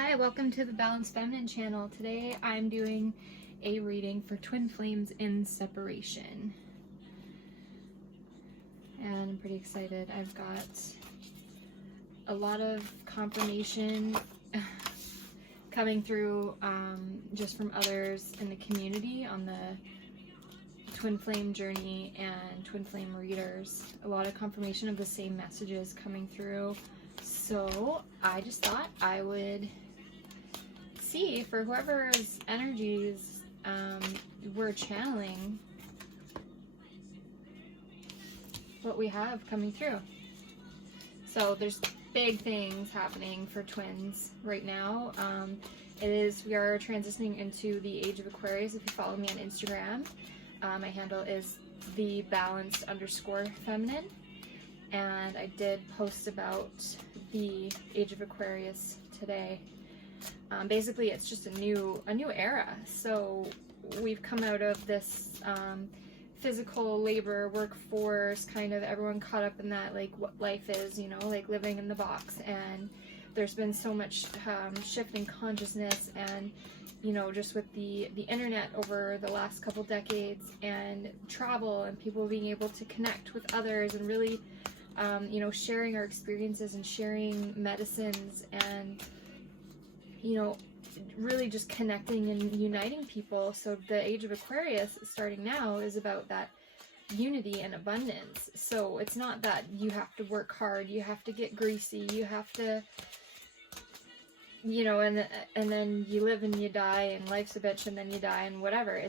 Hi, welcome to the Balanced Feminine channel. Today I'm doing a reading for twin flames in separation. And I'm pretty excited. I've got a lot of confirmation coming through just from others in the community on the twin flame journey and twin flame readers. A lot of confirmation of the same messages coming through. So I just thought I would see for whoever's energies we're channeling what we have coming through. So there's big things happening for twins right now. We are transitioning into the age of Aquarius. If you follow me on Instagram, my handle is @balanced_feminine, and I did post about the age of Aquarius today. Basically, it's just a new era. So we've come out of this physical labor workforce, kind of everyone caught up in that, like what life is, you know, like living in the box. And there's been so much shift in consciousness, and you know, just with the internet over the last couple decades, and travel, and people being able to connect with others, and really you know, sharing our experiences and sharing medicines, and you know, really just connecting and uniting people. So the age of Aquarius starting now is about that unity and abundance. So it's not that you have to work hard, you have to get greasy, you have to, you know, and then you live and you die, and life's a bitch, and then you die, and whatever.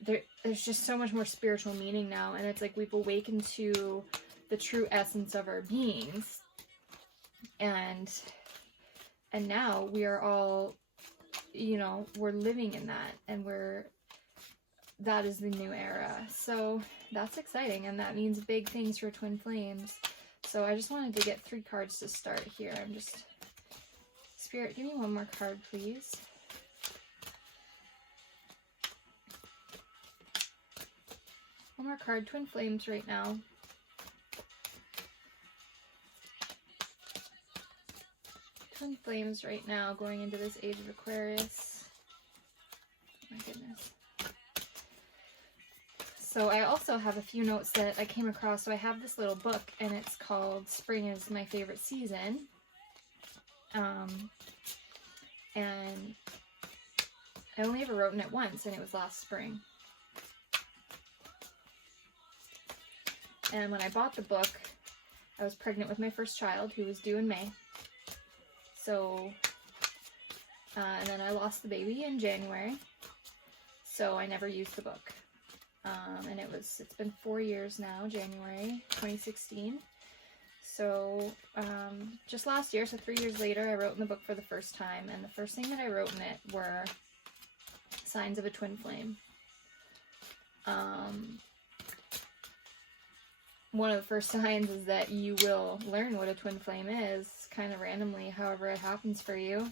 There's just so much more spiritual meaning now, and it's like we've awakened to the true essence of our beings, and now we are all, you know, we're living in that, and that is the new era. So that's exciting, and that means big things for twin flames. So I just wanted to get 3 cards to start here. Spirit, give me one more card, please. One more card. Twin flames right now. Twin flames right now going into this age of Aquarius. Oh my goodness. So I also have a few notes that I came across. So I have this little book, and it's called Spring is My Favorite Season. And I only ever wrote in it once, and it was last spring. And when I bought the book, I was pregnant with my first child, who was due in May. So, and then I lost the baby in January, so I never used the book. And it's been 4 years now, January 2016. So, just last year, so 3 years later, I wrote in the book for the first time, and the first thing that I wrote in it were signs of a twin flame. One of the first signs is that you will learn what a twin flame is, kind of randomly, however it happens for you.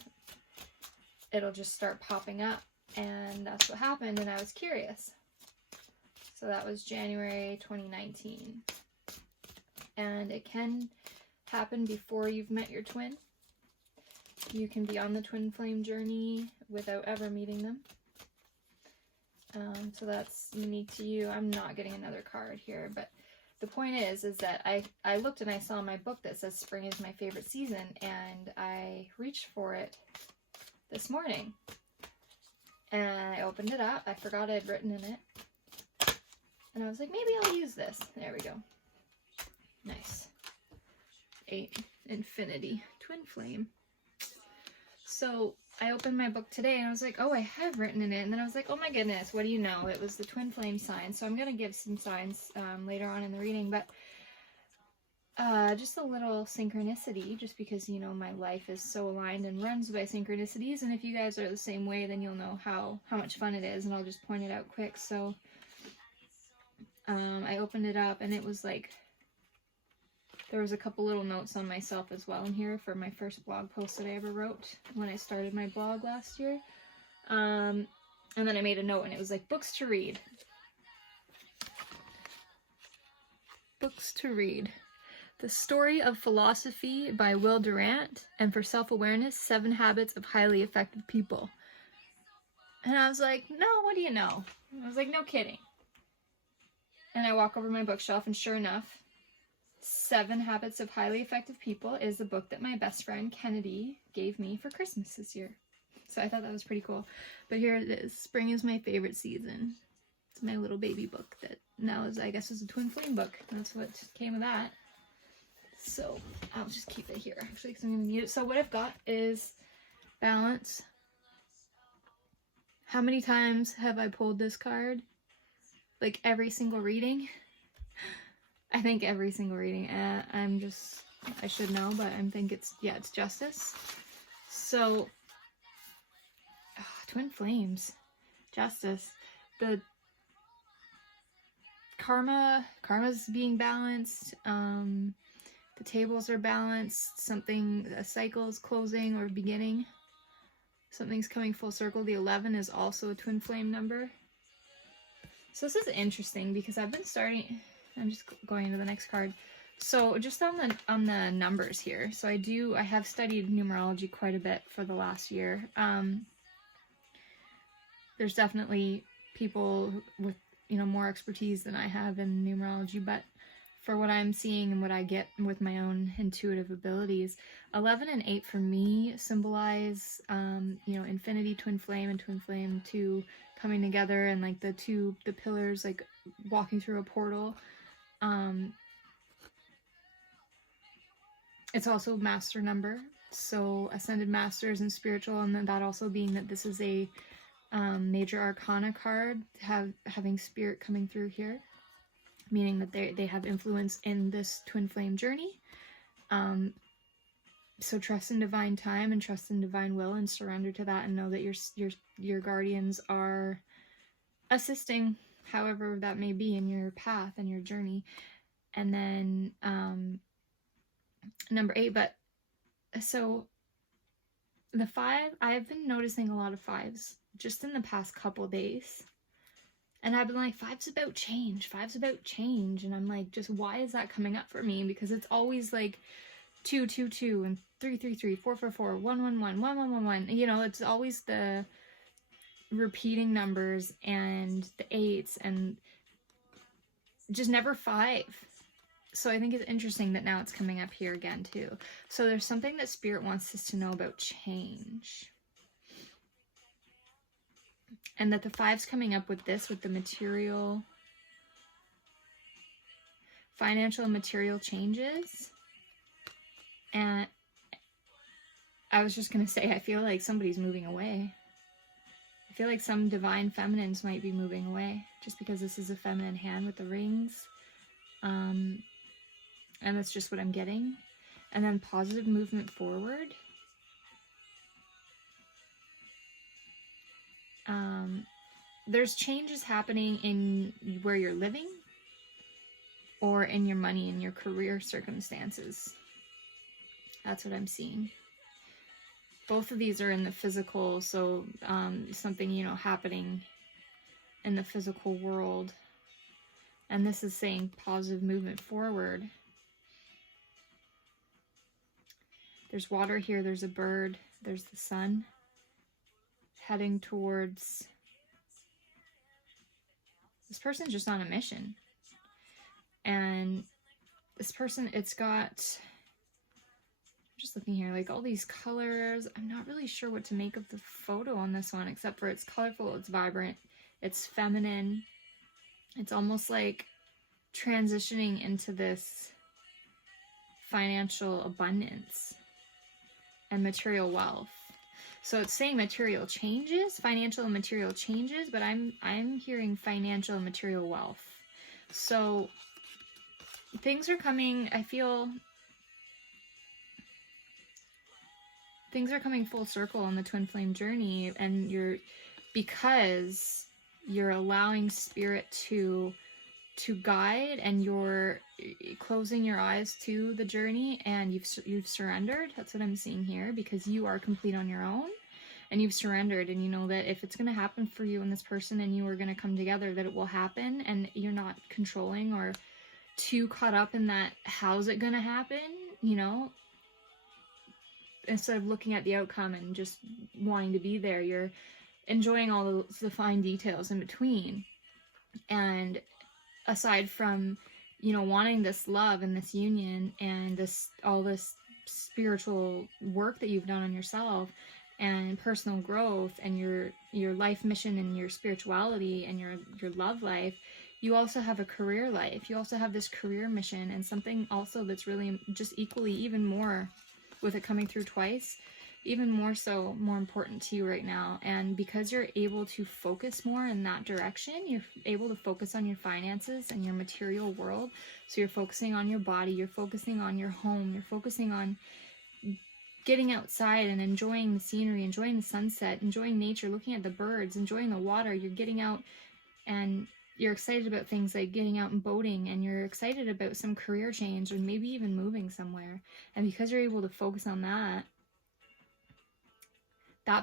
It'll just start popping up, and that's what happened, and I was curious. So that was January 2019. And it can happen before you've met your twin. You can be on the twin flame journey without ever meeting them. So that's unique to you. I'm not getting another card here, but the point is that I looked and I saw my book that says Spring is My Favorite Season, and I reached for it this morning. And I opened it up. I forgot I'd written in it. And I was like, maybe I'll use this. There we go. Nice. 8, Infinity, Twin Flame. So I opened my book today, and I was like, oh, I have written in it. And then I was like, oh my goodness, what do you know? It was the twin flame sign. So I'm going to give some signs later on in the reading, but just a little synchronicity, just because, you know, my life is so aligned and runs by synchronicities. And if you guys are the same way, then you'll know how much fun it is. And I'll just point it out quick. So I opened it up, and it was like, there was a couple little notes on myself as well in here for my first blog post that I ever wrote when I started my blog last year. And then I made a note, and it was like, books to read. Books to read. The Story of Philosophy by Will Durant, and for self-awareness, 7 Habits of Highly Effective People. And I was like, no, what do you know? I was like, no kidding. And I walk over my bookshelf, and sure enough, 7 Habits of Highly Effective People is the book that my best friend Kennedy gave me for Christmas this year. So I thought that was pretty cool. But here it is. Spring is my favorite season. It's my little baby book that now is, I guess, is a twin flame book. That's what came of that. So I'll just keep it here, actually, because I'm going to need it. So what I've got is balance. How many times have I pulled this card? Like every single reading? I think every single reading. I should know, but I think it's justice. So, twin flames, justice, the karma's being balanced, the tables are balanced, a cycle is closing or beginning, something's coming full circle. The 11 is also a twin flame number. So this is interesting because I'm just going into the next card. So just on the numbers here. So I have studied numerology quite a bit for the last year. There's definitely people with, more expertise than I have in numerology, but for what I'm seeing and what I get with my own intuitive abilities, 11 and 8 for me symbolize, infinity, twin flame, and twin flame 2 coming together, and like the pillars like walking through a portal. It's also master number, so ascended masters and spiritual, and then that also being that this is a major arcana card, having spirit coming through here, meaning that they have influence in this twin flame journey. So trust in divine time and trust in divine will and surrender to that, and know that your guardians are assisting however that may be in your path and your journey. And then number 8, but so the 5, I've been noticing a lot of 5s just in the past couple days. And I've been like, 5's about change. 5's about change. And I'm like, just why is that coming up for me? Because it's always like 2, 2, 2, and 3, 3, 3, 4, 4, 4, 1, 1, 1, 1, 1, 1, 1. It's always the repeating numbers and the 8s and just never 5. So I think it's interesting that now it's coming up here again too. So there's something that Spirit wants us to know about change. And that the 5's coming up with this, with the material, financial and material changes. And I was just going to say, I feel like somebody's moving away. I feel like some divine feminines might be moving away, just because this is a feminine hand with the rings. And that's just what I'm getting. And then positive movement forward. There's changes happening in where you're living, or in your money and your career circumstances. That's what I'm seeing. Both of these are in the physical, so something, happening in the physical world. And this is saying positive movement forward. There's water here, there's a bird, there's the sun heading towards... This person's just on a mission. And this person, it's got... I'm just looking here, like all these colors. I'm not really sure what to make of the photo on this one, except for it's colorful, it's vibrant, it's feminine. It's almost like transitioning into this financial abundance and material wealth. So it's saying material changes, financial and material changes, but I'm hearing financial and material wealth. So things are coming, I feel things are coming full circle on the twin flame journey, and because you're allowing Spirit to guide, and you're closing your eyes to the journey, and you've surrendered. That's what I'm seeing here, because you are complete on your own, and you've surrendered, and you know that if it's going to happen for you and this person, and you are going to come together, that it will happen, and you're not controlling or too caught up in that, how's it gonna happen, you know, instead of looking at the outcome and just wanting to be there. You're enjoying all the fine details in between. And aside from, you know, wanting this love and this union and all this spiritual work that you've done on yourself and personal growth and your life mission and your spirituality and your love life, you also have a career life. You also have this career mission, and something also that's really just equally, even more, with it coming through twice, even more so, more important to you right now. And because you're able to focus more in that direction, you're able to focus on your finances and your material world. So you're focusing on your body, you're focusing on your home, you're focusing on getting outside and enjoying the scenery, enjoying the sunset, enjoying nature, looking at the birds, enjoying the water. You're getting out and you're excited about things like getting out and boating, and you're excited about some career change or maybe even moving somewhere. And because you're able to focus on that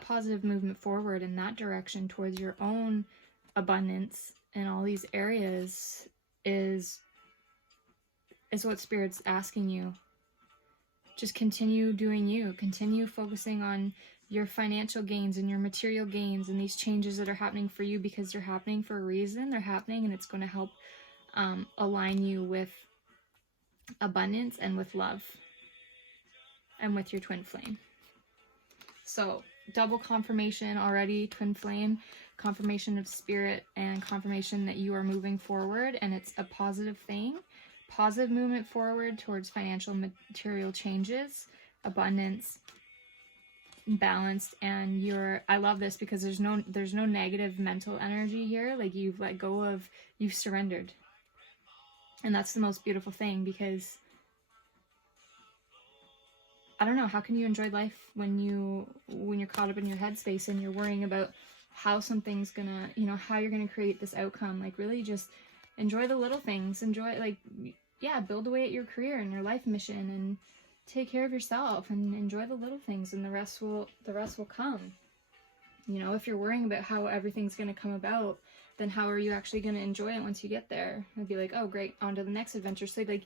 positive movement forward in that direction towards your own abundance in all these areas is what Spirit's asking you. Just continue doing you. Continue focusing on your financial gains and your material gains and these changes that are happening for you, because they're happening for a reason. They're happening, and it's going to help align you with abundance and with love and with your twin flame. So double confirmation already, twin flame, confirmation of Spirit, and confirmation that you are moving forward, and it's a positive thing. Positive movement forward towards financial material changes, abundance, balanced, and I love this because there's no negative mental energy here. Like, you've let go of, you've surrendered. And that's the most beautiful thing, because I don't know, how can you enjoy life when you're caught up in your headspace and you're worrying about how something's gonna, you know, how you're gonna create this outcome? Like, really just enjoy the little things. Enjoy, like, yeah, build away at your career and your life mission, and take care of yourself and enjoy the little things, and the rest will come. You know, if you're worrying about how everything's going to come about, then how are you actually going to enjoy it once you get there? I'd be like, oh, great, on to the next adventure. So, like,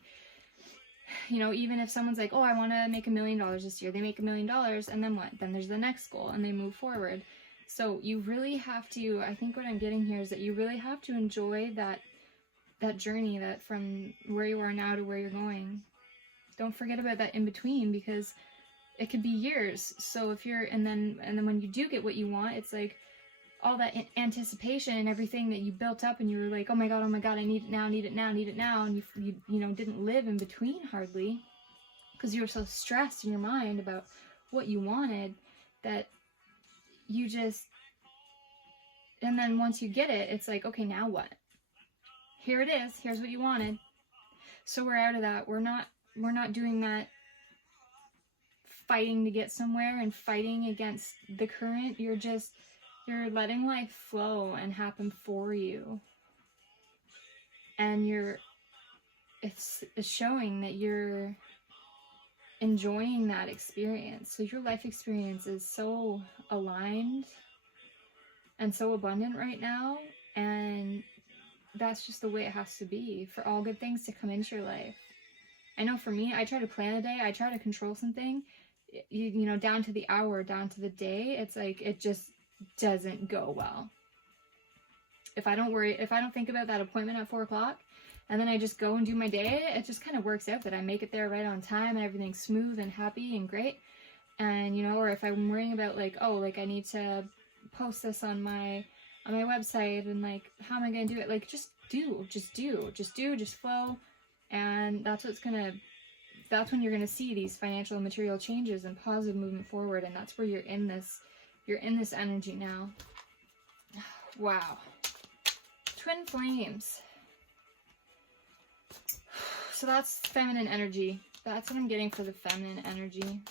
you know, even if someone's like, oh, I want to make $1 million this year, they make $1 million, and then what? Then there's the next goal, and they move forward. So you really have to, I think what I'm getting here is that you really have to enjoy that journey, that from where you are now to where you're going. Don't forget about that in between, because it could be years. So if you're, and then when you do get what you want, it's like all that anticipation and everything that you built up, and you were like, oh my god, I need it now, and you know, didn't live in between hardly, because you were so stressed in your mind about what you wanted, that you just, and then once you get it, it's like, okay, now what? Here it is, here's what you wanted. So we're out of that. We're not doing that fighting to get somewhere and fighting against the current. You're letting life flow and happen for you. And it's showing that you're enjoying that experience. So your life experience is so aligned and so abundant right now, and that's just the way it has to be for all good things to come into your life. I know for me, I try to plan a day, I try to control something, you know, down to the hour, down to the day. It's like, it just doesn't go well. If I don't think about that appointment at 4 o'clock, and then I just go and do my day, it just kind of works out that I make it there right on time and everything's smooth and happy and great. And, you know, or if I'm worrying about like, oh, like I need to post this on my website, and like, how am I going to do it? Like, just flow. And that's when you're going to see these financial and material changes and positive movement forward. And that's where you're in this energy now. Wow. Twin flames. So that's feminine energy. That's what I'm getting for the feminine energy.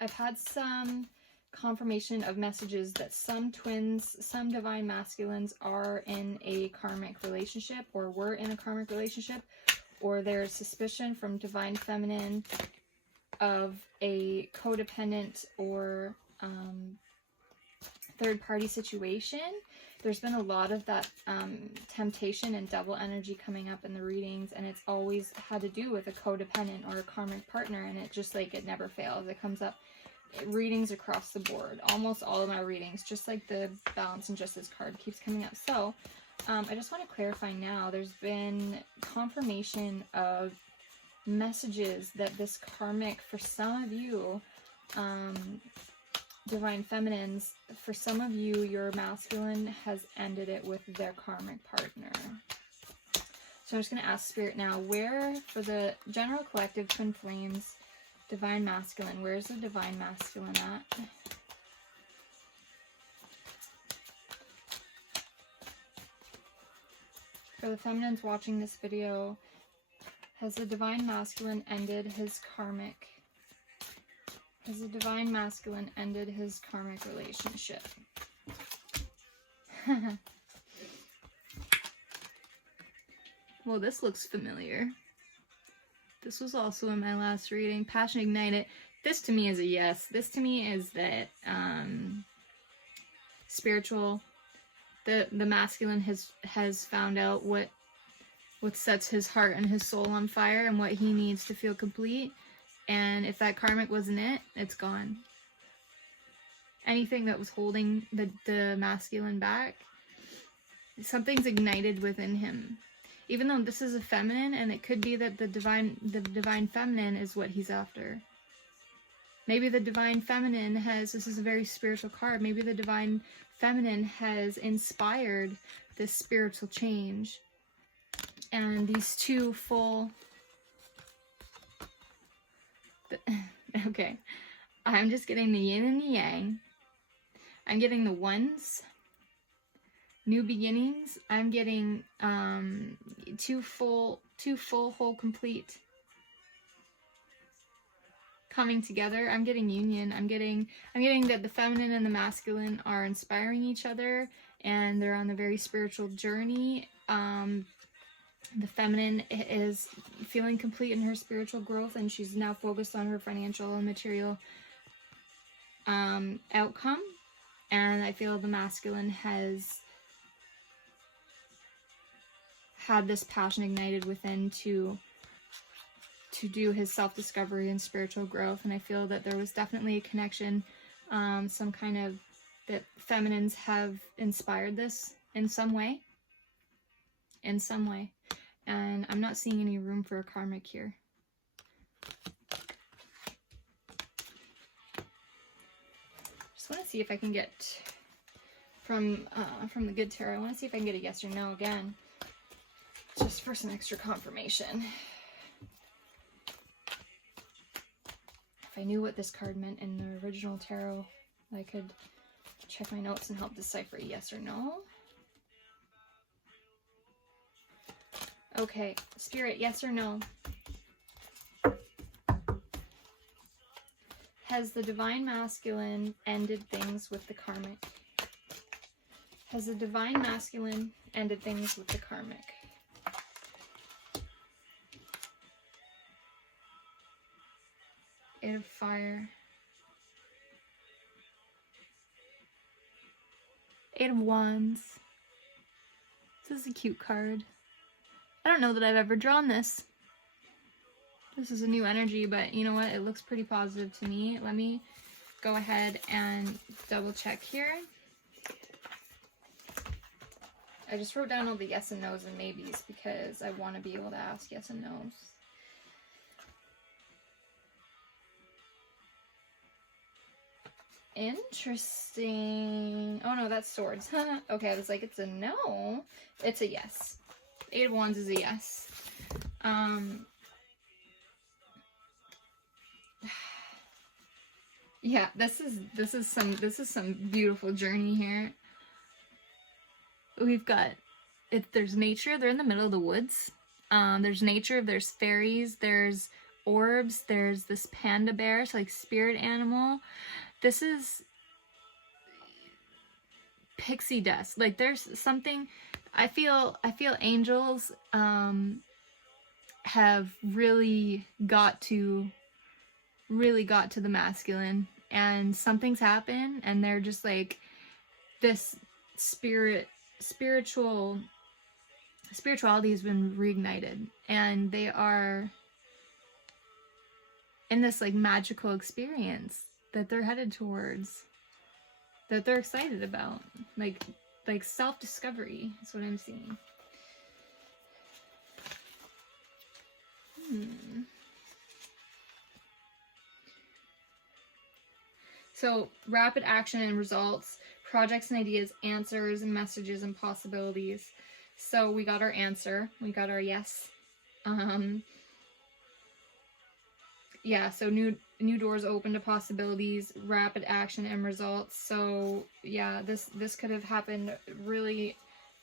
I've had some confirmation of messages that some twins, some divine masculines are in a karmic relationship, or were in a karmic relationship, or there's suspicion from divine feminine of a codependent or third-party situation. there's been a lot of that temptation and devil energy coming up in the readings, and it's always had to do with a codependent or a karmic partner, and it just like, it never fails. It comes up readings across the board, almost all of my readings, just like the balance and justice card keeps coming up. So I just want to clarify now, there's been confirmation of messages that this karmic, for some of you, divine feminines, for some of you, your masculine has ended it with their karmic partner. So I'm just going to ask Spirit now, where, for the general collective twin flames, divine masculine, where's the divine masculine at? For the feminines watching this video, has the divine masculine ended his karmic? Has the divine masculine ended his karmic relationship? Well, this looks familiar. This was also in my last reading. Passion ignited. This to me is a yes. This to me is that spiritual, the masculine has found out what sets his heart and his soul on fire and what he needs to feel complete. And if that karmic wasn't it, it's gone. Anything that was holding the masculine back, something's ignited within him. Even though this is a feminine, and it could be that the divine feminine is what he's after. Maybe the divine feminine has, this is a very spiritual card, maybe the divine feminine has inspired this spiritual change. And these two full... Okay, I'm just getting the yin and the yang. I'm getting the ones, new beginnings. I'm getting two full, whole, complete coming together. I'm getting union. I'm getting that the feminine and the masculine are inspiring each other, and they're on a very spiritual journey. The feminine is feeling complete in her spiritual growth, and she's now focused on her financial and material outcome. And I feel the masculine has had this passion ignited within to do his self-discovery and spiritual growth. And I feel that there was definitely a connection, some kind of, that feminines have inspired this in some way. And I'm not seeing any room for a karmic here. Just want to see if I can get from the good tarot. I want to see if I can get a yes or no again, just for some extra confirmation. If I knew what this card meant in the original tarot, I could check my notes and help decipher yes or no. Okay, Spirit, yes or no? Has the divine masculine ended things with the karmic? Has the divine masculine ended things with the karmic? Eight of Fire. Eight of Wands. This is a cute card. I don't know that I've ever drawn this. This is a new energy, but you know what? It looks pretty positive to me. Let me go ahead and double check here. I just wrote down all the yes and no's and maybes because I want to be able to ask yes and no's. Interesting. Oh no, that's swords. Okay, I was like, it's a no. It's a yes. Eight of Wands is a yes. Yeah, this is some beautiful journey here. We've got there's nature, they're in the middle of the woods. There's nature, there's fairies, there's orbs, there's this panda bear, so like spirit animal. This is pixie dust. Like there's something, I feel angels have really got to the masculine, and something's happened, and they're just like, this spirit spirituality has been reignited, and they are in this like magical experience that they're headed towards, that they're excited about, like self-discovery is what I'm seeing. So rapid action and results, projects and ideas, answers and messages and possibilities. So we got our answer, we got our yes. Yeah, so new doors open to possibilities, rapid action and results. So yeah, this could have happened really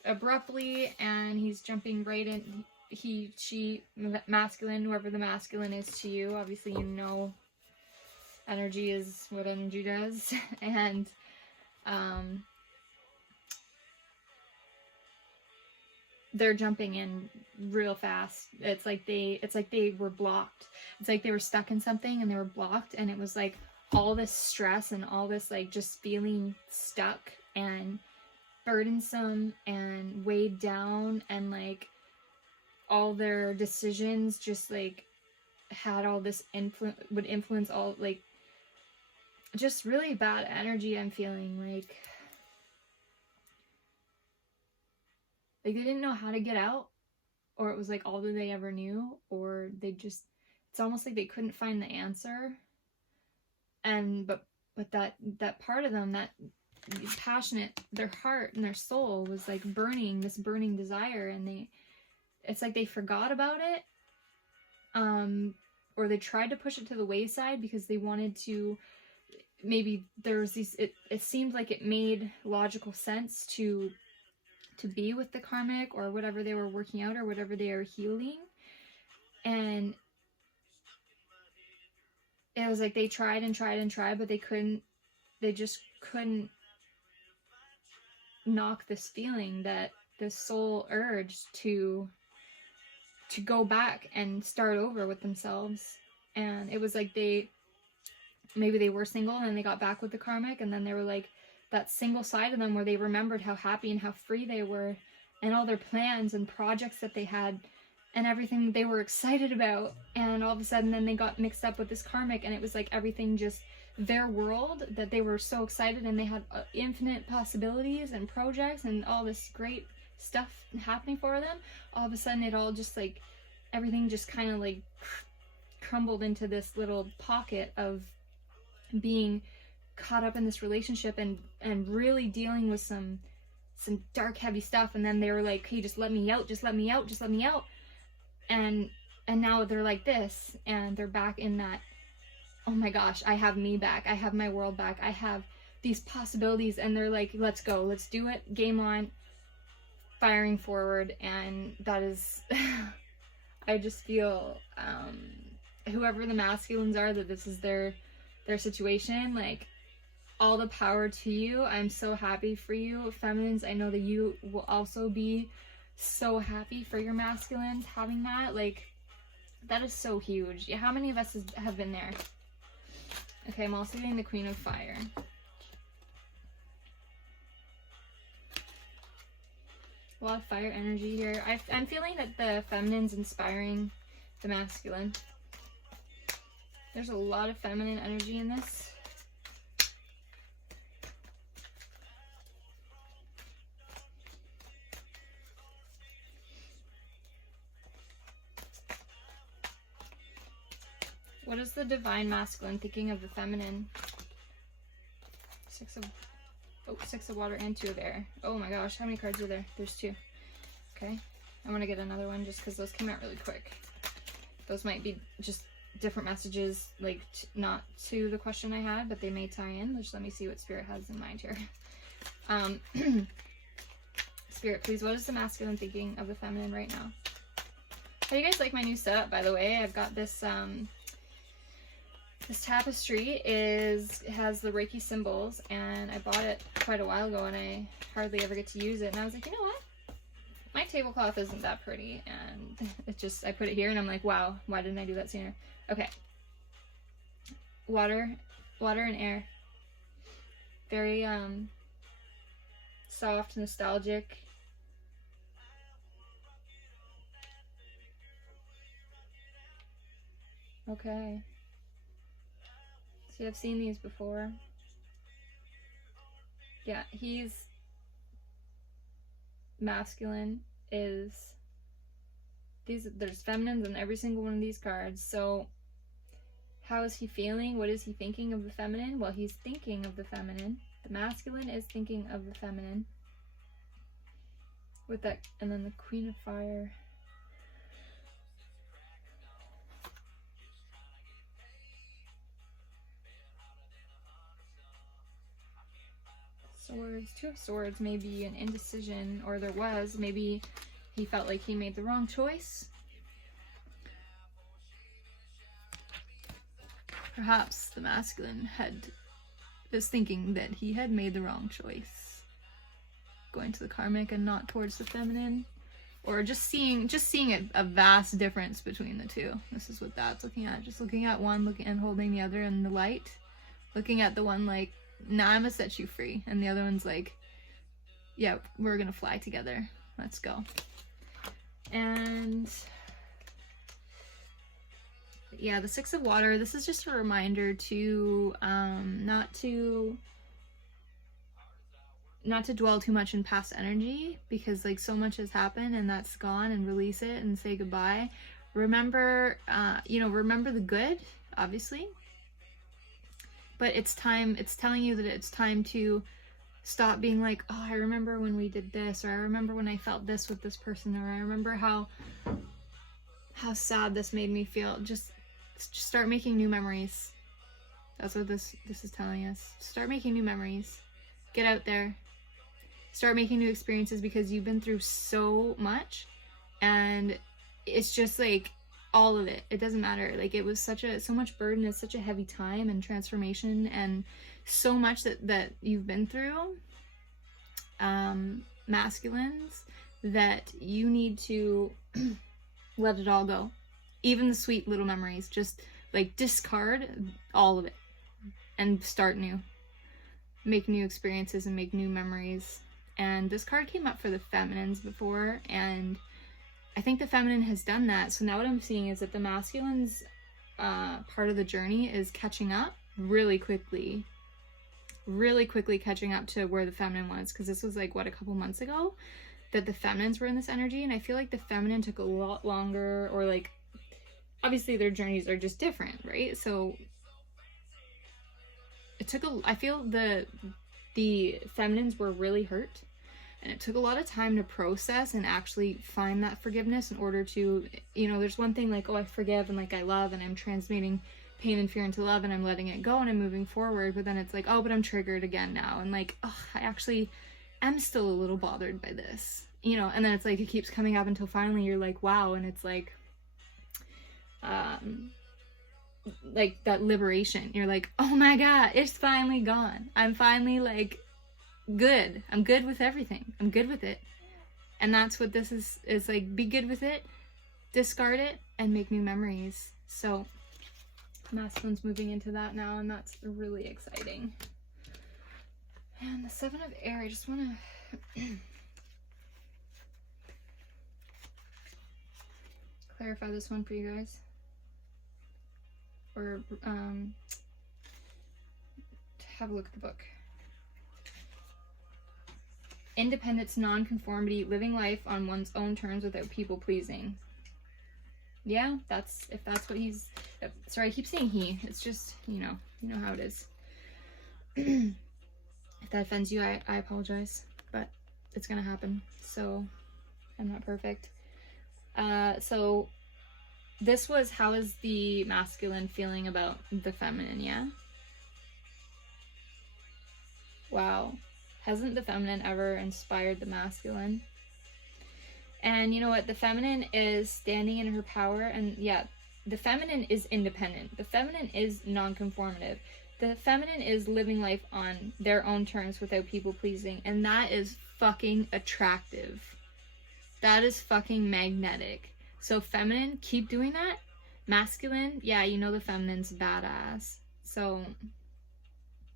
abruptly, and he's jumping right in. He, she, masculine, whoever the masculine is to you, obviously you know energy is what energy does. And they're jumping in real fast. It's like they were blocked. It's like they were stuck in something and they were blocked, and it was like all this stress and all this like just feeling stuck and burdensome and weighed down, and like all their decisions just like had all this would influence all, like, just really bad energy. I'm feeling like they didn't know how to get out, or it was like all that they ever knew, or they just, it's almost like they couldn't find the answer. And but that part of them, that passionate, their heart and their soul was like burning, this burning desire, and it's like they forgot about it, or they tried to push it to the wayside because they wanted to, maybe there was these, it seemed like it made logical sense to be with the karmic or whatever they were working out or whatever they are healing. And it was like they tried and tried and tried, but they just couldn't knock this feeling, that this soul urge to go back and start over with themselves. And it was like maybe they were single and they got back with the karmic, and then they were like, that single side of them where they remembered how happy and how free they were, and all their plans and projects that they had and everything they were excited about. And all of a sudden then they got mixed up with this karmic, and it was like everything just, their world that they were so excited, and they had infinite possibilities and projects and all this great stuff happening for them. All of a sudden it all just like, everything just kind of like crumbled into this little pocket of being caught up in this relationship and really dealing with some dark, heavy stuff. And then they were like, hey, just let me out, just let me out, just let me out. And now they're like this, and they're back in that, oh my gosh, I have me back, I have my world back, I have these possibilities. And they're like, let's go, let's do it, game on, firing forward. And that is I just feel whoever the masculines are, that this is their situation. Like, all the power to you. I'm so happy for you, feminines. I know that you will also be so happy for your masculines having that. Like, that is so huge. Yeah, how many of us have been there? Okay, I'm also getting the Queen of Fire. A lot of fire energy here. I'm feeling that the feminine's inspiring the masculine. There's a lot of feminine energy in this. What is the divine masculine thinking of the feminine? Six of water and 2 of air. Oh my gosh, how many cards are there? There's 2. Okay, I want to get another one just because those came out really quick. Those might be just different messages, like not to the question I had, but they may tie in. Just let me see what Spirit has in mind here. Spirit, please, what is the masculine thinking of the feminine right now? How do you guys like my new setup, by the way? I've got this this tapestry has the Reiki symbols, and I bought it quite a while ago, and I hardly ever get to use it. And I was like, you know what? My tablecloth isn't that pretty, and I put it here, and I'm like, wow, why didn't I do that sooner? Okay. Water and air. Very soft, nostalgic. Okay. See, I've seen these before. Yeah, he's masculine is there's feminines in every single one of these cards. So how is he feeling? What is he thinking of the feminine? Well, he's thinking of the feminine. The masculine is thinking of the feminine. With that, and then the Queen of Fire. Swords, Two of Swords, maybe an indecision, or there was, maybe he felt like he made the wrong choice. Perhaps the masculine is thinking that he had made the wrong choice, going to the karmic and not towards the feminine, or just seeing a vast difference between the two. This is what that's looking at. Just looking at one, looking and holding the other in the light, looking at the one like, nah, I'm gonna set you free, and the other one's like, yeah, we're gonna fly together. Let's go. And yeah, the Six of Water, this is just a reminder to not to dwell too much in past energy, because like so much has happened and that's gone, and release it and say goodbye. Remember, remember the good, obviously, but it's telling you that it's time to stop being like, oh, I remember when we did this, or I remember when I felt this with this person, or I remember how sad this made me feel. Just start making new memories. That's what this is telling us. Start making new memories. Get out there. Start making new experiences, because you've been through so much, and it's just like all of it. It doesn't matter. Like, it was so much burden. It's such a heavy time and transformation, and so much that you've been through, masculines, that you need to let it all go. Even the sweet little memories, just like discard all of it and start new. Make new experiences and make new memories. And this card came up for the feminines before, and I think the feminine has done that. So now what I'm seeing is that the masculine's part of the journey is catching up really quickly catching up to where the feminine was, because this was like, what, a couple months ago that the feminines were in this energy, and I feel like the feminine took a lot longer, or like, obviously their journeys are just different, right? So I feel the feminines were really hurt, and it took a lot of time to process and actually find that forgiveness in order to, there's one thing like, oh, I forgive and like I love and I'm transmuting pain and fear into love and I'm letting it go and I'm moving forward, but then it's like, oh, but I'm triggered again now, and like, oh, I actually am still a little bothered by this, and then it's like it keeps coming up until finally you're like, wow, and it's like that liberation. You're like, oh my god, it's finally gone. I'm finally like good. I'm good with everything. I'm good with it. And that's what this is like, be good with it, discard it, and make new memories. So masculine's moving into that now, and that's really exciting. And the Seven of Air, I just want to clarify this one for you guys, or have a look at the book. Independence, non-conformity, living life on one's own terms without people pleasing. Yeah, if that's what he's, sorry, I keep saying he, it's just, you know how it is. If that offends you, I apologize, but it's gonna happen. So I'm not perfect. So this was, how is the masculine feeling about the feminine? Yeah. Wow. Hasn't the feminine ever inspired the masculine? And you know what? The feminine is standing in her power, and yeah, the feminine is independent. The feminine is non-conformative. The feminine is living life on their own terms without people pleasing, and that is fucking attractive. That is fucking magnetic. So feminine, keep doing that. Masculine, yeah, the feminine's badass. So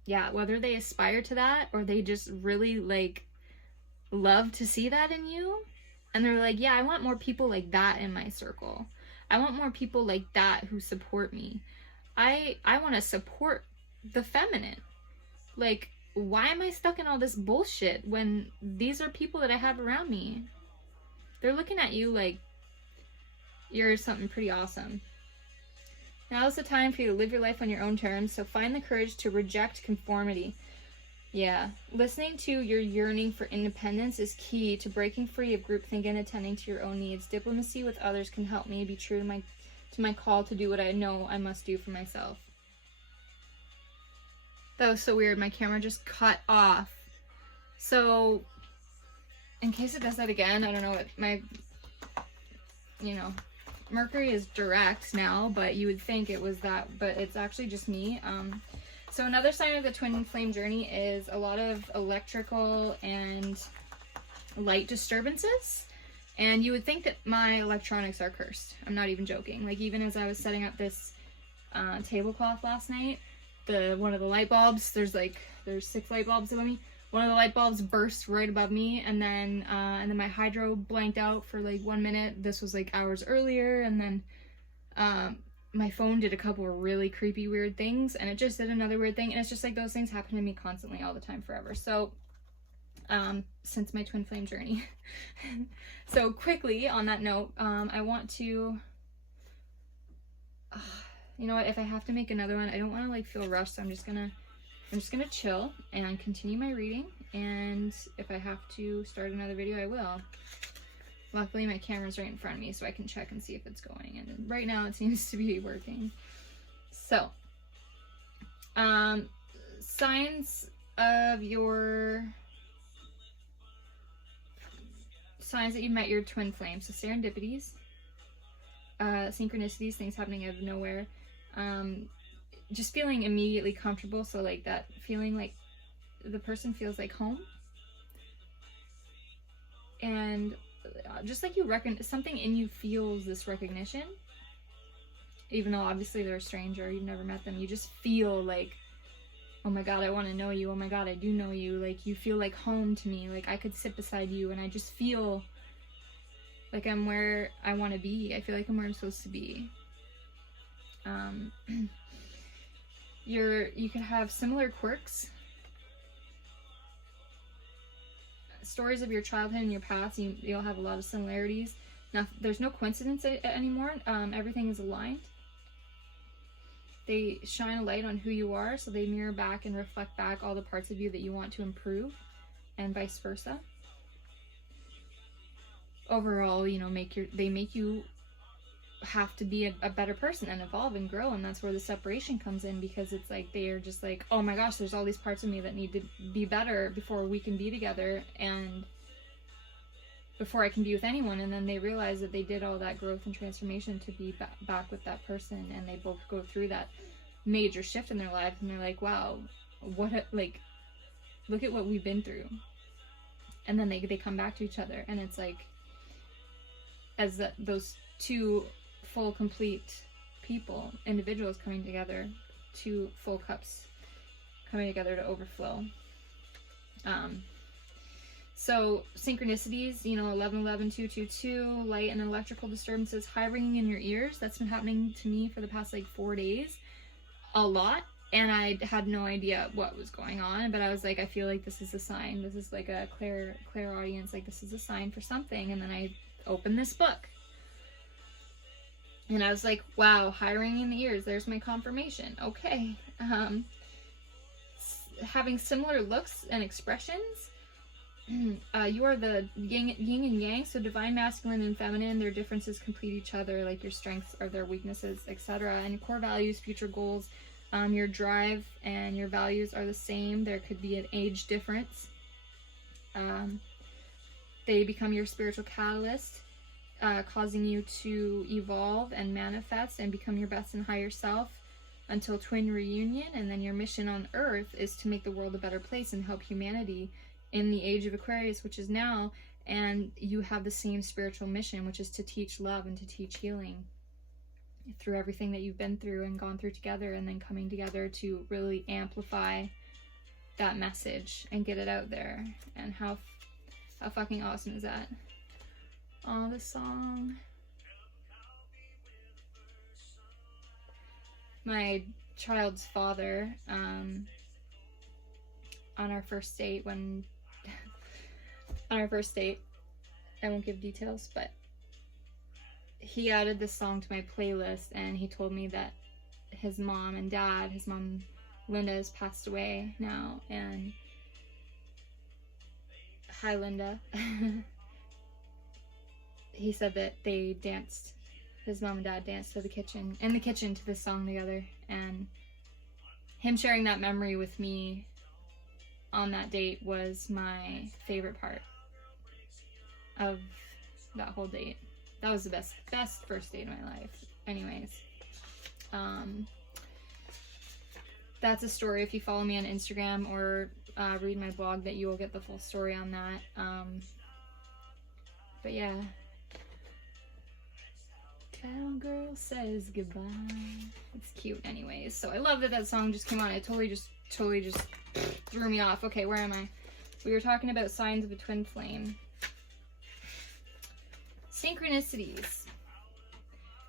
yeah, whether they aspire to that or they just really like love to see that in you. And they're like, yeah, I want more people like that in my circle. I want more people like that who support me. I want to support the feminine. Like, why am I stuck in all this bullshit when these are people that I have around me? They're looking at you like you're something pretty awesome. Now is the time for you to live your life on your own terms, so find the courage to reject conformity. Yeah, listening to your yearning for independence is key to breaking free of groupthink and attending to your own needs. Diplomacy with others can help me be true to my call to do what I know I must do for myself. That was so weird. My camera just cut off. So, in case it does that again, I don't know what my, Mercury is direct now, but you would think it was that, but it's actually just me. So another sign of the twin flame journey is a lot of electrical and light disturbances. And you would think that my electronics are cursed. I'm not even joking. Like, even as I was setting up this tablecloth last night, one of the light bulbs, there's 6 light bulbs above me. One of the light bulbs burst right above me, and then my hydro blanked out for like 1 minute. This was like hours earlier, and then my phone did a couple of really creepy, weird things, and it just did another weird thing, and it's just like those things happen to me constantly, all the time, forever. So, since my twin flame journey. So quickly, on that note, I want to, you know what, if I have to make another one, I don't want to like feel rushed, so I'm just gonna chill and continue my reading, and if I have to start another video, I will. Luckily, my camera's right in front of me, so I can check and see if it's going, and right now it seems to be working. So, signs that you met your twin flame. So serendipities, synchronicities, things happening out of nowhere, just feeling immediately comfortable. So like that feeling like the person feels like home, and just like you something in you feels this recognition, even though obviously they're a stranger, you've never met them. You just feel like, oh my god, I want to know you. Oh my god, I do know you. Like, you feel like home to me. Like, I could sit beside you, and I just feel like I'm where I want to be. I feel like I'm where I'm supposed to be. You could have similar quirks. Stories of your childhood and your past, you'll have a lot of similarities. Now, there's no coincidence anymore. Everything is aligned. They shine a light on who you are, so they mirror back and reflect back all the parts of you that you want to improve, and vice versa. Overall, they make you have to be a better person and evolve and grow, and that's where the separation comes in, because it's like they are just like, oh my gosh, there's all these parts of me that need to be better before we can be together and before I can be with anyone. And then they realize that they did all that growth and transformation to be back with that person, and they both go through that major shift in their life, and they're like, wow, look at what we've been through. And then they come back to each other, and it's like, as those two full, complete individuals coming together, 2 full cups coming together to overflow. So synchronicities, 11, 11, 2, 2, 2, light and electrical disturbances, high ringing in your ears. That's been happening to me for the past 4 days, a lot, and I had no idea what was going on. But I was like, I feel like this is a sign. This is like a clairaudience. Like, this is a sign for something. And then I opened this book, and I was like, wow, high ringing in the ears. There's my confirmation. Okay. Having similar looks and expressions. You are the yin and yang, so divine masculine and feminine. Their differences complete each other, like your strengths are their weaknesses, etc. And your core values, future goals, your drive and your values are the same. There could be an age difference. They become your spiritual catalyst, causing you to evolve and manifest and become your best and higher self until twin reunion. And then your mission on Earth is to make the world a better place and help humanity in the age of Aquarius, which is now. And you have the same spiritual mission, which is to teach love and to teach healing through everything that you've been through and gone through together, and then coming together to really amplify that message and get it out there. And how How fucking awesome is that? Oh, this song. My child's father, on our first date, on our first date, I won't give details, but he added this song to my playlist, and he told me that his mom and dad, his mom Linda has passed away now, and hi Linda. He said that they danced, his mom and dad danced in the kitchen to this song together, and him sharing that memory with me on that date was my favorite part of that whole date. That was the best first date of my life. Anyways, that's a story. If you follow me on Instagram or read my blog, that you will get the full story on that. But yeah, cowgirl says goodbye. It's cute. Anyways, so I love that that song just came on. It totally just threw me off. Okay, where am I? We were talking about signs of a twin flame. Synchronicities.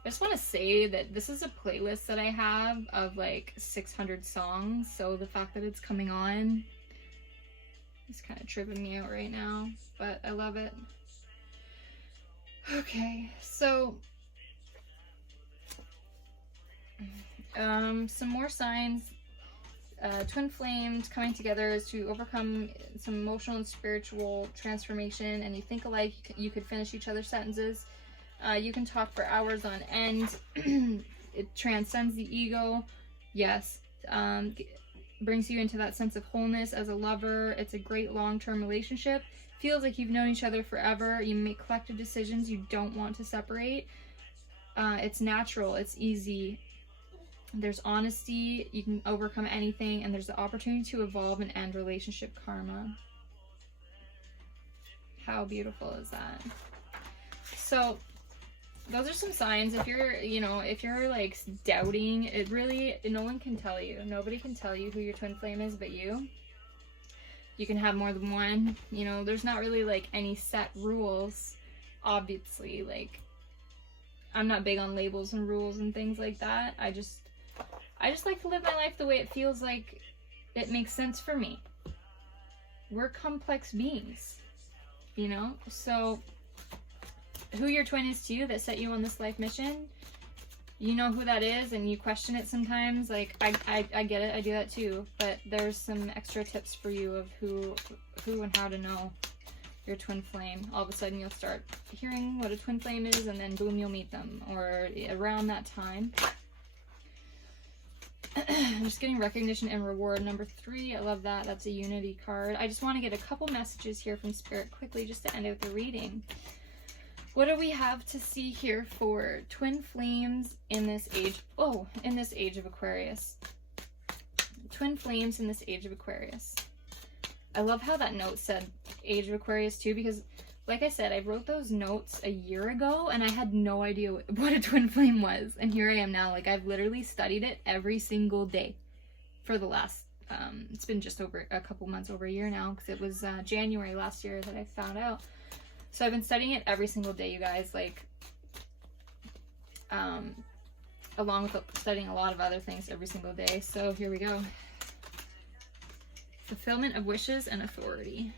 I just want to say that this is a playlist that I have of like 600 songs, so the fact that it's coming on is kind of tripping me out right now, but I love it. Okay, so some more signs. Twin flames coming together is to overcome some emotional and spiritual transformation, and you think alike, you could finish each other's sentences. You can talk for hours on end. It transcends the ego. Yes. Brings you into that sense of wholeness as a lover. It's a great long-term relationship. Feels like you've known each other forever. You make collective decisions. You don't want to separate. It's natural. It's easy. There's honesty. You can overcome anything. And there's the opportunity to evolve and end relationship karma. How beautiful is that? So those are some signs. If you're like doubting, it really, no one can tell you. Nobody can tell you who your twin flame is but you. You can have more than one. You know, there's not really like any set rules. Obviously, like, I'm not big on labels and rules and things like that. I just like to live my life the way it feels like it makes sense for me. We're complex beings, you know? So who your twin is to you that set you on this life mission, you know who that is, and you question it sometimes. Like, I get it, I do that too, but there's some extra tips for you of who and how to know your twin flame. All of a sudden you'll start hearing what a twin flame is, and then boom, you'll meet them, or around that time. I'm just getting recognition and reward. Number 3, I love that. That's a unity card. I just want to get a couple messages here from Spirit quickly just to end out the reading. What do we have to see here for twin flames in this age? Oh, in this age of Aquarius. Twin flames in this age of Aquarius. I love how that note said age of Aquarius too, because like I said, I wrote those notes a year ago and I had no idea what a twin flame was. And here I am now. Like, I've literally studied it every single day for the last, it's been just over a couple months, over a year now, because it was January last year that I found out. So I've been studying it every single day, you guys, like, along with studying a lot of other things every single day. So here we go. Fulfillment of wishes and authority.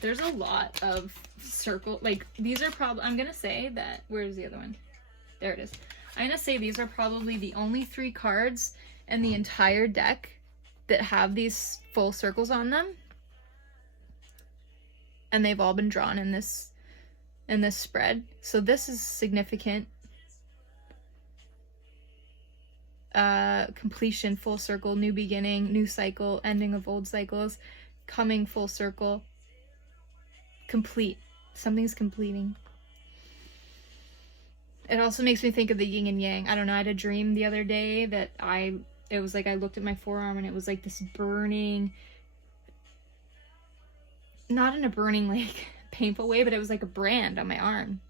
There's a lot of circle, like, these are probably, I'm gonna say that, where's the other one? There it is. I'm gonna say these are probably the only 3 cards in the entire deck that have these full circles on them. And they've all been drawn in this spread. So this is significant. Completion, full circle, new beginning, new cycle, ending of old cycles, coming full circle. Complete. Something's completing. It also makes me think of the yin and yang. I don't know, I had a dream the other day that it was like I looked at my forearm and it was like this burning, not in a burning like painful way, but it was like a brand on my arm.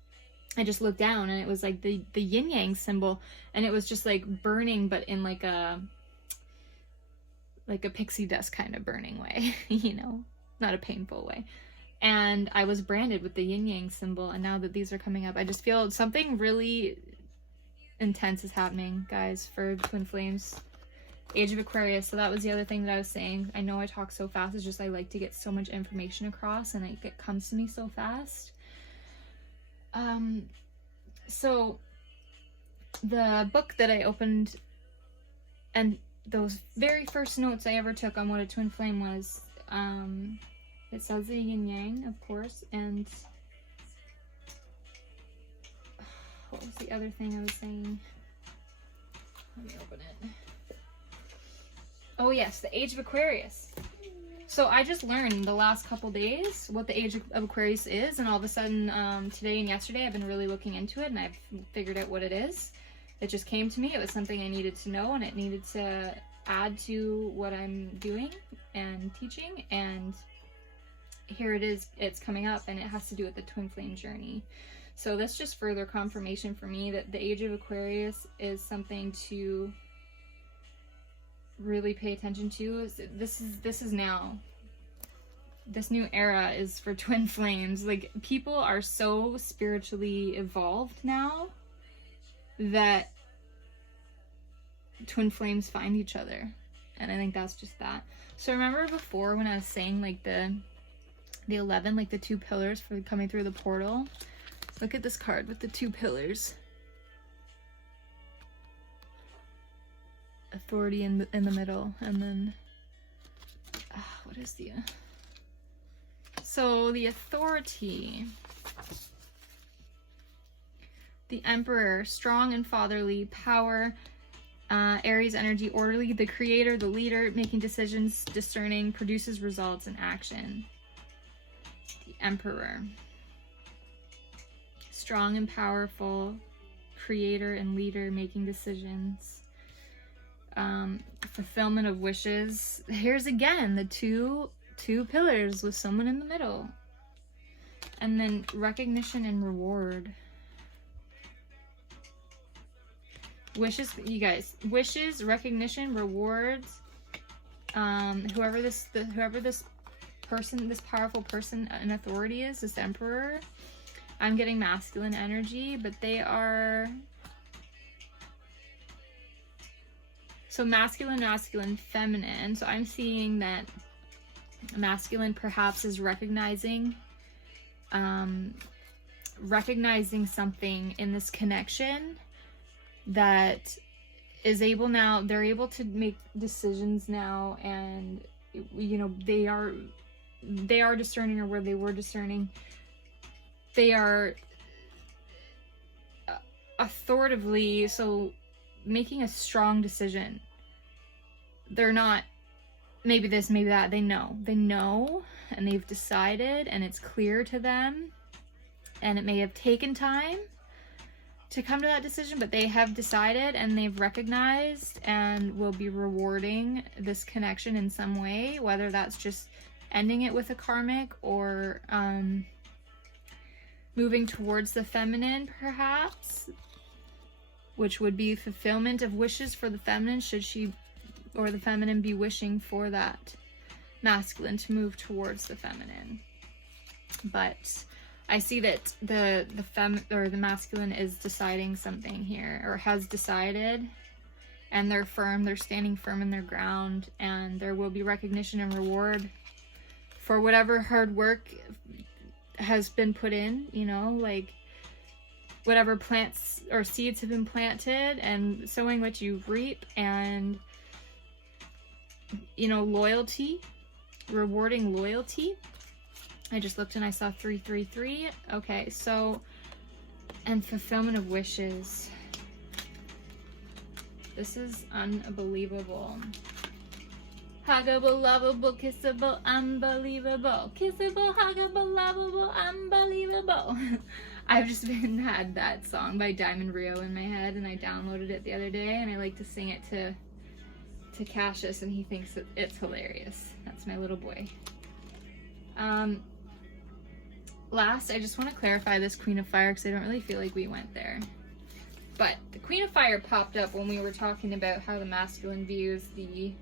I just looked down and it was like the yin yang symbol, and it was just like burning, but in like a pixie dust kind of burning way, you know, not a painful way. And I was branded with the yin yang symbol, and now that these are coming up, I just feel something really intense is happening, guys, for twin flames. Age of Aquarius. So that was the other thing that I was saying. I know I talk so fast, it's just I like to get so much information across, and it comes to me so fast. So the book that I opened, and those very first notes I ever took on what a twin flame was, it says the yin yang, of course, and what was the other thing I was saying? Let me open it. Oh yes, the Age of Aquarius. So I just learned the last couple days what the Age of Aquarius is, and all of a sudden today and yesterday I've been really looking into it, and I've figured out what it is. It just came to me. It was something I needed to know, and it needed to add to what I'm doing and teaching, and here it is. It's coming up, and it has to do with the twin flame journey. So that's just further confirmation for me that the Age of Aquarius is something to really pay attention to. This is now, this new era is for twin flames. Like, people are so spiritually evolved now that twin flames find each other, and I think that's just that. So remember before when I was saying like the 11, like the 2 pillars for coming through the portal? Look at this card with the 2 pillars. Authority in the middle, and then what is the so the authority, the Emperor, strong and fatherly, power, Aries energy, orderly, the creator, the leader, making decisions, discerning, produces results and action. The Emperor, strong and powerful, creator and leader, making decisions, fulfillment of wishes. Here's again the two pillars with someone in the middle, and then recognition and reward. Wishes, you guys, wishes, recognition, rewards. Whoever this person, this powerful person in authority is, this Emperor. I'm getting masculine energy, but they are, so masculine, feminine. So I'm seeing that masculine perhaps is recognizing something in this connection that is able now, they're able to make decisions now, and you know, they are discerning, or where they were discerning. They are authoritatively, so making a strong decision. They're not maybe this, maybe that. They know, and they've decided, and it's clear to them, and it may have taken time to come to that decision, but they have decided, and they've recognized, and will be rewarding this connection in some way, whether that's just ending it with a karmic, or moving towards the feminine, perhaps, which would be fulfillment of wishes for the feminine, should she or the feminine be wishing for that masculine to move towards the feminine. But I see that the masculine is deciding something here, or has decided, and they're firm, they're standing firm in their ground, and there will be recognition and reward for whatever hard work has been put in, you know, like whatever plants or seeds have been planted, and sowing what you reap, and, you know, loyalty, rewarding loyalty. I just looked and I saw 333. Okay, so, and fulfillment of wishes. This is unbelievable. Huggable, lovable, kissable, unbelievable. Kissable, huggable, lovable, unbelievable. I've just had that song by Diamond Rio in my head, and I downloaded it the other day, and I like to sing it to Cassius, and he thinks that it's hilarious. That's my little boy. Last, I just want to clarify this Queen of Fire, because I don't really feel like we went there. But the Queen of Fire popped up when we were talking about how the masculine views the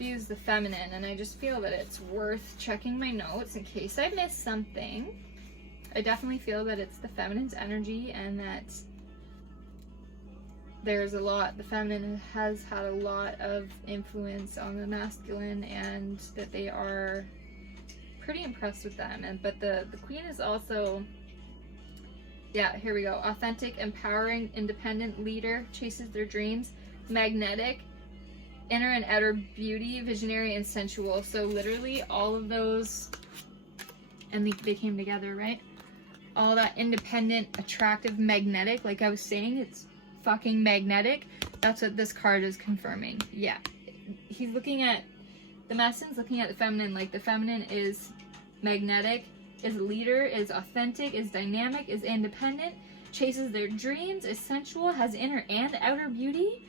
views the feminine, and I just feel that it's worth checking my notes in case I missed something. I definitely feel that it's the feminine's energy, and that there's a lot, the feminine has had a lot of influence on the masculine, and that they are pretty impressed with them. And but the queen is also, yeah, here we go. Authentic, empowering, independent leader, chases their dreams, magnetic, inner and outer beauty, visionary, and sensual. So literally all of those, and they came together, right? All that independent, attractive, magnetic, like I was saying, it's fucking magnetic. That's what this card is confirming. Yeah. He's looking at, the masculine's looking at the feminine, like the feminine is magnetic, is a leader, is authentic, is dynamic, is independent, chases their dreams, is sensual, has inner and outer beauty,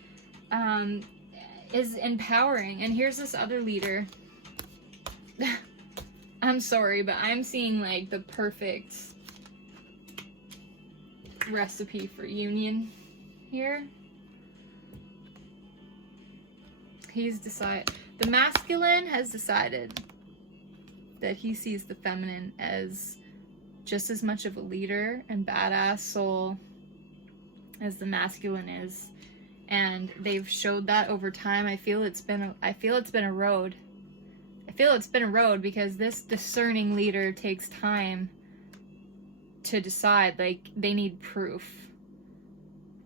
is empowering. And here's this other leader. I'm sorry, but I'm seeing like the perfect recipe for union here. The masculine has decided that he sees the feminine as just as much of a leader and badass soul as the masculine is, and they've showed that over time. I feel it's been a road. Because this discerning leader takes time to decide. Like, they need proof.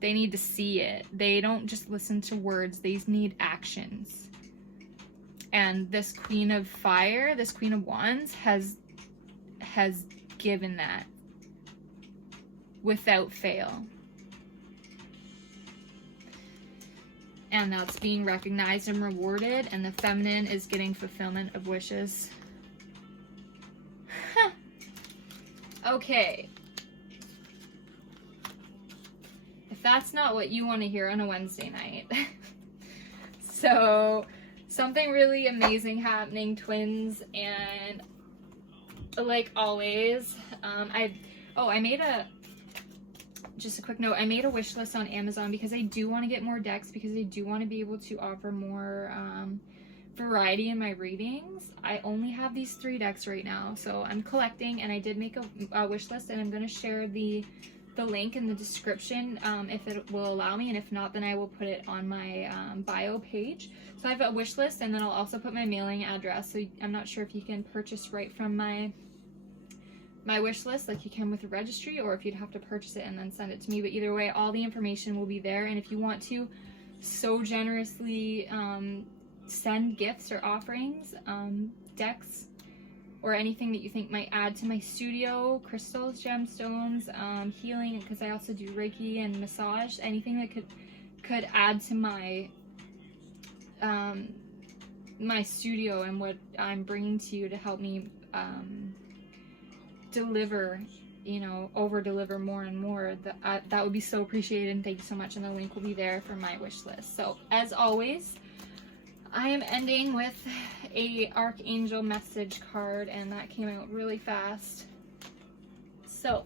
They need to see it. They don't just listen to words. They need actions. And this Queen of Fire, this Queen of Wands, has given that without fail. And that's being recognized and rewarded, and the feminine is getting fulfillment of wishes. Okay. If that's not what you want to hear on a Wednesday night. So, something really amazing happening, twins, and like always, I made just a quick note, I made a wish list on Amazon because I do want to get more decks, because I do want to be able to offer more variety in my readings. I only have these 3 decks right now, so I'm collecting, and I did make a wish list, and I'm going to share the link in the description if it will allow me, and if not, then I will put it on my bio page. So I have a wish list, and then I'll also put my mailing address, so I'm not sure if you can purchase right from my wish list like you can with a registry, or if you'd have to purchase it and then send it to me. But either way, all the information will be there, and if you want to so generously send gifts or offerings, decks, or anything that you think might add to my studio, crystals, gemstones, healing, because I also do Reiki and massage, anything that could add to my my studio and what I'm bringing to you to help me deliver, over deliver more and more, that would be so appreciated, and thank you so much. And the link will be there for my wish list. So as always, I am ending with a Archangel message card, and that came out really fast. So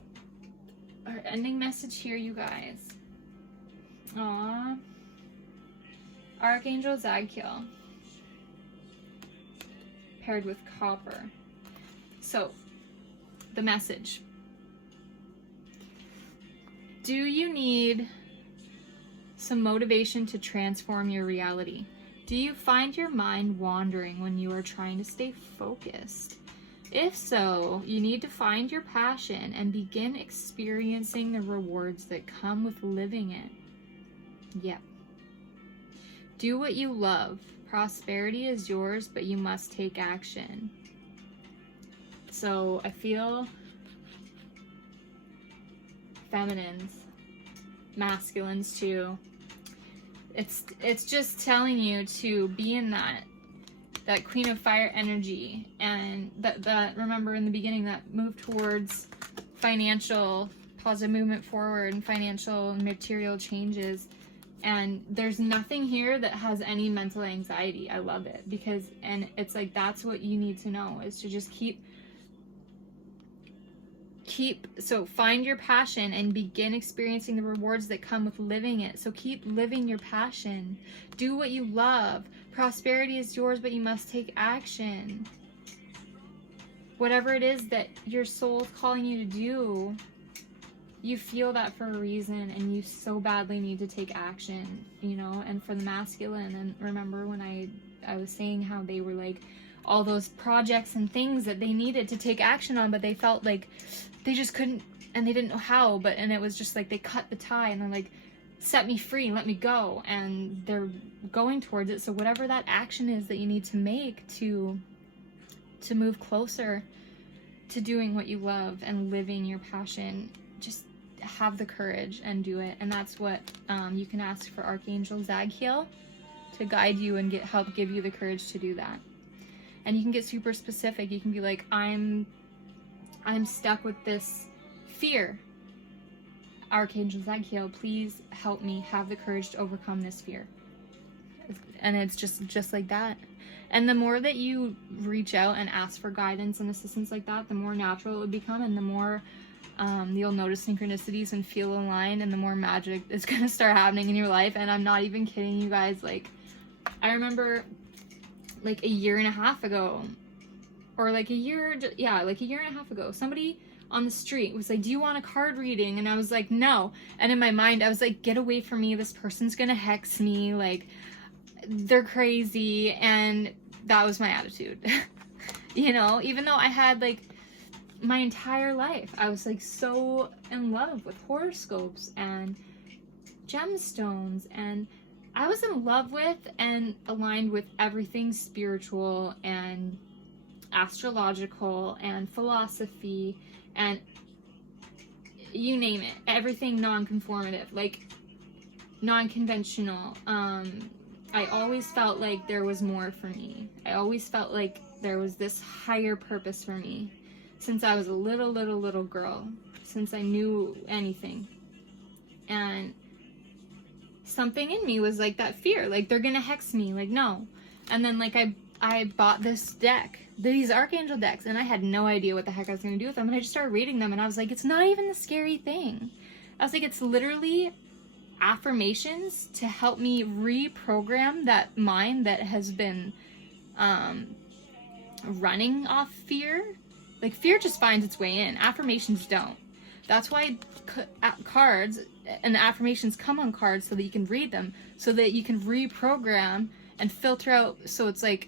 our ending message here, you guys. Archangel Zadkiel paired with copper. So the message: do you need some motivation to transform your reality? Do you find your mind wandering when you are trying to stay focused? If so, you need to find your passion and begin experiencing the rewards that come with living it. Yep. Do what you love. Prosperity is yours, but you must take action. So I feel feminines, masculines too. It's just telling you to be in that Queen of Fire energy, and that remember in the beginning, that move towards financial positive movement forward and financial and material changes. And there's nothing here that has any mental anxiety. I love it, and it's like, that's what you need to know, is to just keep find your passion and begin experiencing the rewards that come with living it. So keep living your passion. Do what you love. Prosperity is yours, but you must take action. Whatever it is that your soul's calling you to do, you feel that for a reason, and you so badly need to take action, you know. And for the masculine, and remember when I was saying how they were like all those projects and things that they needed to take action on, but they felt like they just couldn't, and they didn't know how, and it was just like they cut the tie and they're like, set me free, let me go, and they're going towards it. So whatever that action is that you need to make to move closer to doing what you love and living your passion, just have the courage and do it. And that's what you can ask for Archangel Zadkiel to guide you and help give you the courage to do that. And you can get super specific. You can be like, I'm stuck with this fear. Archangel Zadkiel, please help me have the courage to overcome this fear. And it's just like that. And the more that you reach out and ask for guidance and assistance like that, the more natural it would become, and the more you'll notice synchronicities and feel aligned, and the more magic is going to start happening in your life. And I'm not even kidding you guys. Like, I remember like a year and a half ago, or like a year and a half ago, somebody on the street was like, do you want a card reading? And I was like, no. And in my mind, I was like, get away from me. This person's going to hex me. Like, they're crazy. And that was my attitude. You know, even though I had like my entire life, I was like so in love with horoscopes and gemstones, and I was in love with and aligned with everything spiritual and astrological and philosophy and you name it, everything non-conformative, like non-conventional. I always felt like there was more for me. I always felt like there was this higher purpose for me since I was a little girl, since I knew anything. And something in me was like that fear, like they're gonna hex me, like no. And then like I bought this deck, these Archangel decks, and I had no idea what the heck I was gonna do with them. And I just started reading them, and I was like, it's not even the scary thing. I was like, it's literally affirmations to help me reprogram that mind that has been running off fear. Like, fear just finds its way in. Affirmations don't. That's why cards and the affirmations come on cards, so that you can read them, so that you can reprogram and filter out. So it's like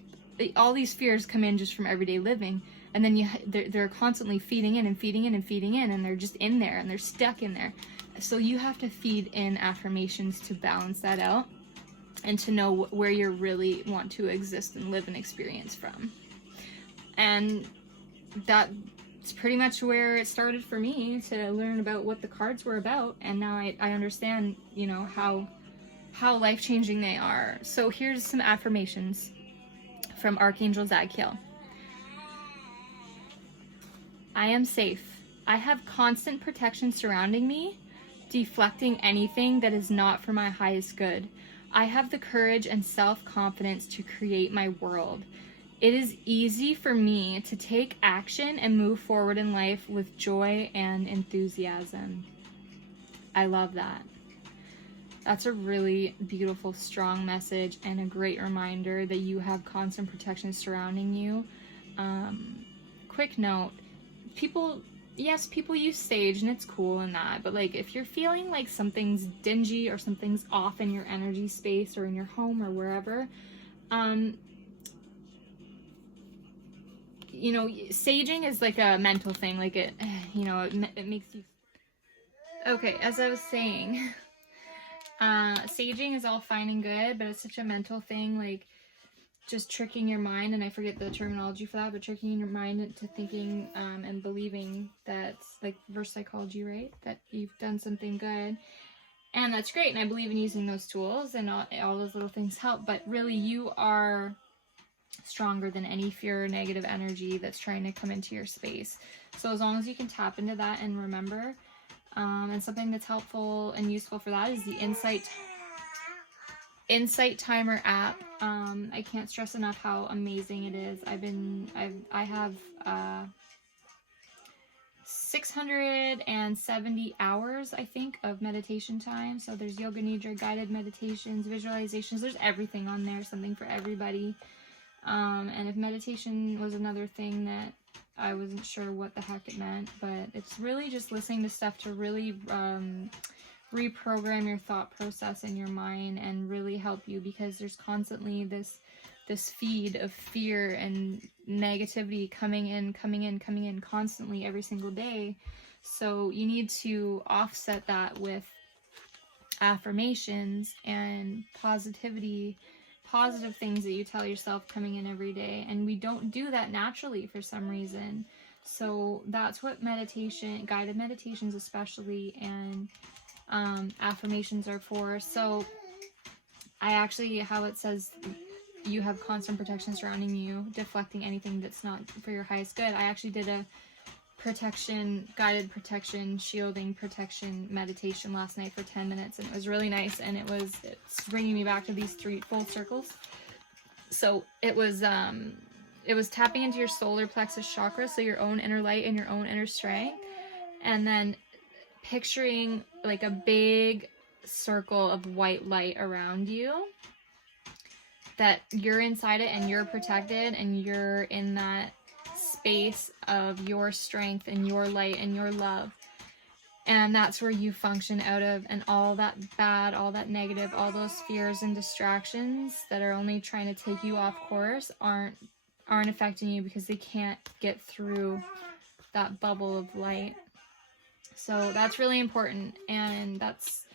all these fears come in just from everyday living, and then they're constantly feeding in and feeding in and feeding in, and they're just in there and they're stuck in there. So you have to feed in affirmations to balance that out and to know where you really want to exist and live and experience from. And that's pretty much where it started for me, to learn about what the cards were about. And now I understand, you know, how life-changing they are. So here's some affirmations from Archangel Zadkiel. I am safe. I have constant protection surrounding me, deflecting anything that is not for my highest good. I have the courage and self-confidence to create my world. It is easy for me to take action and move forward in life with joy and enthusiasm. I love that. That's a really beautiful, strong message, and a great reminder that you have constant protection surrounding you. Quick note, people use sage and it's cool and that, but like if you're feeling like something's dingy or something's off in your energy space or in your home or wherever, you know, saging is like a mental thing. Like it, you know, it makes you... Okay, as I was saying, saging is all fine and good, but it's such a mental thing, like just tricking your mind, and I forget the terminology for that, but tricking your mind into thinking and believing that's like reverse psychology, right? That you've done something good. And that's great, and I believe in using those tools, and all those little things help, but really you are stronger than any fear or negative energy that's trying to come into your space. So as long as you can tap into that and remember, and something that's helpful and useful for that is the Insight Timer app. I can't stress enough how amazing it is. I have 670 hours, I think, of meditation time. So there's yoga nidra, guided meditations, visualizations. There's everything on there, something for everybody. And if meditation was another thing that I wasn't sure what the heck it meant, but it's really just listening to stuff to really reprogram your thought process in your mind and really help you, because there's constantly this feed of fear and negativity coming in constantly every single day. So you need to offset that with affirmations and positivity, positive things that you tell yourself coming in every day. And we don't do that naturally for some reason. So that's what meditation, guided meditations especially, and affirmations are for. So I actually, how it says you have constant protection surrounding you, deflecting anything that's not for your highest good. I actually did a guided protection, shielding protection meditation last night for 10 minutes, and it was really nice, and it's bringing me back to these 3 full circles. So it was tapping into your solar plexus chakra, so your own inner light and your own inner strength, and then picturing like a big circle of white light around you, that you're inside it and you're protected and you're in that space of your strength and your light and your love. And that's where you function out of, and all that bad, all that negative, all those fears and distractions that are only trying to take you off course aren't affecting you, because they can't get through that bubble of light. So that's really important. And that's,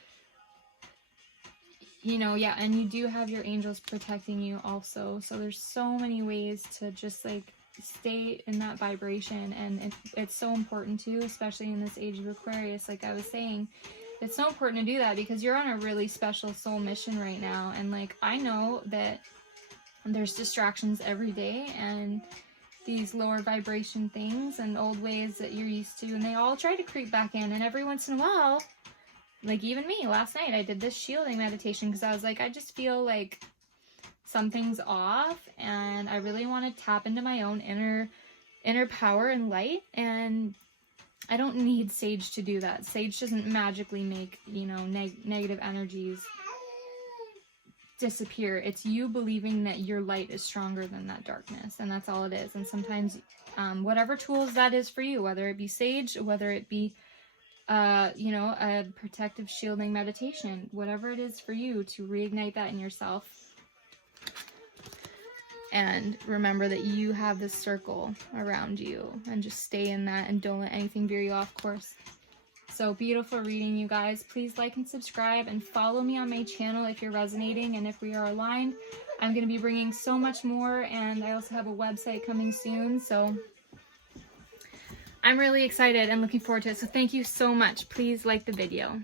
you know, yeah, and you do have your angels protecting you also. So there's so many ways to just like stay in that vibration, and it's so important too, especially in this age of Aquarius. Like I was saying, it's so important to do that, because you're on a really special soul mission right now. And like, I know that there's distractions every day, and these lower vibration things and old ways that you're used to, and they all try to creep back in. And every once in a while, like even me, last night I did this shielding meditation because I was like, I just feel like something's off, and I really want to tap into my own inner power and light, and I don't need sage to do that. Sage doesn't magically make, you know, negative energies disappear. It's you believing that your light is stronger than that darkness, and that's all it is. And sometimes whatever tools that is for you, whether it be sage, whether it be you know, a protective shielding meditation, whatever it is for you, to reignite that in yourself. And remember that you have this circle around you, and just stay in that and don't let anything veer you off course. So beautiful reading, you guys. Please like and subscribe and follow me on my channel if you're resonating and if we are aligned. I'm going to be bringing so much more, and I also have a website coming soon. So I'm really excited and looking forward to it. So thank you so much. Please like the video.